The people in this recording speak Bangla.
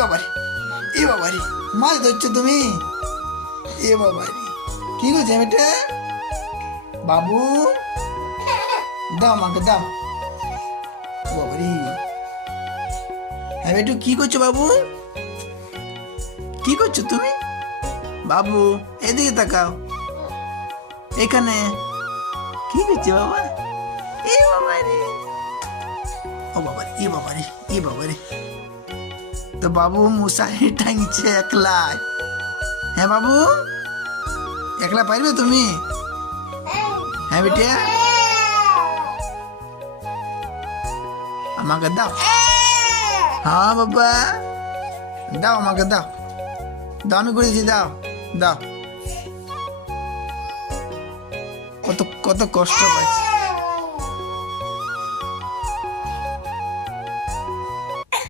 বাবারে, এ বাবারে, মাছ ধরছো তুমি? এ বাবারে, কি করছে এটা? বাবু দাও, আমাকে দাও। বাবারে, হ্যাঁ বেটু, কি করছো বাবু? কি করছো তুমি? বাবু এদিকে তাকাও, এখানে কি করছো বাবা? এ বাবারে, ও বাবারে, এ বাবারে, এ বাবারে, তো বাবু মশারি টাঙছে একলাই। হ্যাঁ বাবু, একলা পারবে তুমি? হ্যাঁ বেটিয়া, আমাকে দাও। হ্যাঁ বাবা, দাও, আমাকে দাও, দাও, আমি করেছি, দাও দাও। কত কত কষ্ট পাচ্ছি।